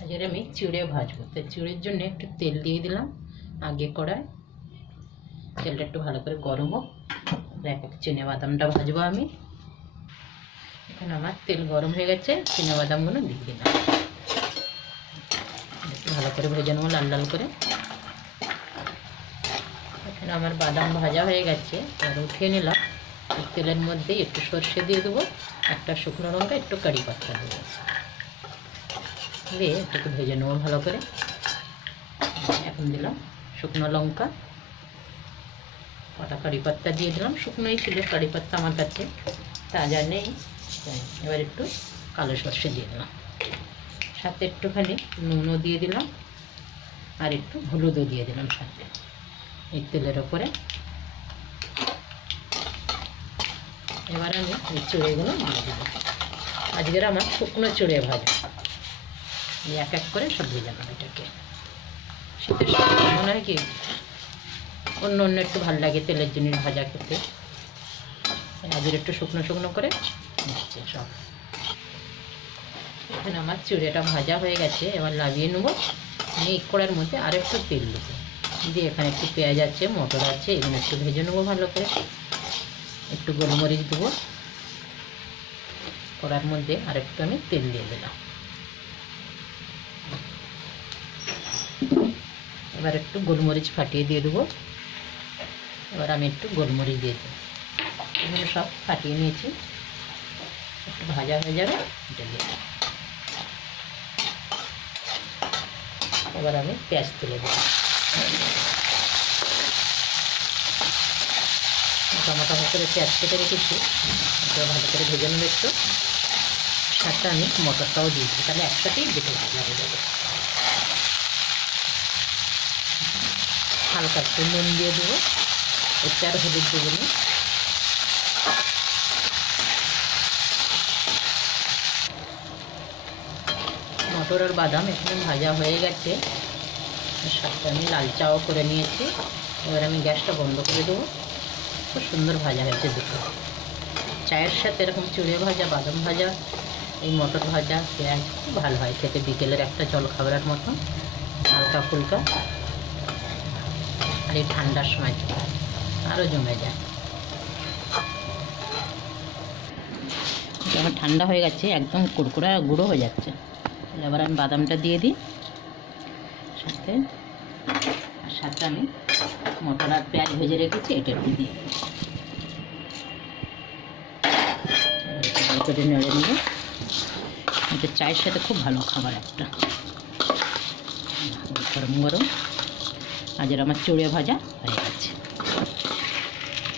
আজকে আমি চিড়ে ভাজবো, তো চিড়ের জন্য একটু তেল দিয়ে দিলাম আগে কড়ায়। তেলটা একটু ভালো করে গরম হোক, এক এক চিনে বাদামটা ভাজবো আমি। এখন আমার তেল গরম হয়ে গেছে, চিনে বাদামগুলো দিয়ে দিলাম। একটু ভালো করে ভেজে নেবো লাল লাল করে। এখন আমার বাদাম ভাজা হয়ে গেছে, আর উঠিয়ে নিলাম। তেলের মধ্যেই একটু সর্ষে দিয়ে দেবো, একটা শুকনো লঙ্কা, একটু কারি পাতা দেবো, দিয়ে একটু ভেজে নেবো ভালো করে। এখন দিলাম শুকনো লঙ্কা, কটা কারি পাতা দিয়ে দিলাম। শুকনোই ছিল কারি পাতা আমার কাছে, তাজা নেই। এবার একটু কালো সর্ষে দিয়ে দিলাম, সাথে একটুখানি নুনও দিয়ে দিলাম, আর একটু হলুদও দিয়ে দিলাম সাথে এই তেলের ওপরে। এবার আমি এই চিড়েগুলো দিয়ে দেব। আজকের আমার শুকনো চিড়ে ভাজা, এক এক করে সব ভেজে নেব। এটাকে শীতের সময় মনে হয় কি অন্য অন্য একটু ভালো লাগে তেলের জিনিস ভাজা খেতে। আজকের একটু শুকনো শুকনো করে নিচ্ছে সব। এখন আমার চিড়েটা ভাজা হয়ে গেছে, এবার লাগিয়ে নেবো। এই কড়ার মধ্যে আর একটু তেল দেবো, দিয়ে এখানে একটু পেঁয়াজ আছে, মটর আছে, এগুলো একটু ভেজে নেবো ভালো করে। একটু গোলমরিচ দেবো কড়ার মধ্যে, আর একটু আমি তেল দিয়ে দিলাম। এবার একটু গোলমরিচ ফাটিয়ে দিয়ে দেবো। এবার আমি একটু গোলমরিচ দিয়ে দেবো। এগুলো সব ফাটিয়ে নিয়েছি, একটু ভাজা হয়ে যাবে, এটা দিয়ে দেবো। এবার আমি পেঁয়াজ তুলে দেবো। টমেটো করে পেঁয়াজ কেটে রেখেছি, এটা ভালো করে ভেজে নেবো একটু। সাথে আমি মটরটাও দিয়েছি, তাহলে একসাথেই দুটো ভাজা হয়ে যাবে। হালকা একটু নুন দিয়ে দেবো, একটু আর হলুদ দেবো না। মটর আর বাদাম এখানে ভাজা হয়ে গেছে, সাথে আমি লাল চাও করে নিয়েছি। এবার আমি গ্যাসটা বন্ধ করে দেবো। খুব সুন্দর ভাজা হয়েছে দুটো। চায়ের সাথে এরকম চিড়ে ভাজা, বাদাম ভাজা, এই মটর ভাজা, পেঁয়াজ খুব ভালো হয় খেতে, বিকেলের একটা জল খাবারের মতো হালকা ফুলকা। আর এই ঠান্ডার সময় আরও জমে যায়। আমার ঠান্ডা হয়ে গেছে, একদম কুড়কুড়া গুঁড়ো হয়ে যাচ্ছে। এবার আমি বাদামটা দিয়ে দিই সাথে, আর সাথে আমি মটর আর পেঁয়াজ ভেজে রেখেছি, এটা একটু দিয়ে দিই। করে নেড়ে নেব। এটা চায়ের সাথে খুব ভালো খাবার একটা, গরম গরম। আজের আমার চিড়ে ভাজা হয়ে গেছে।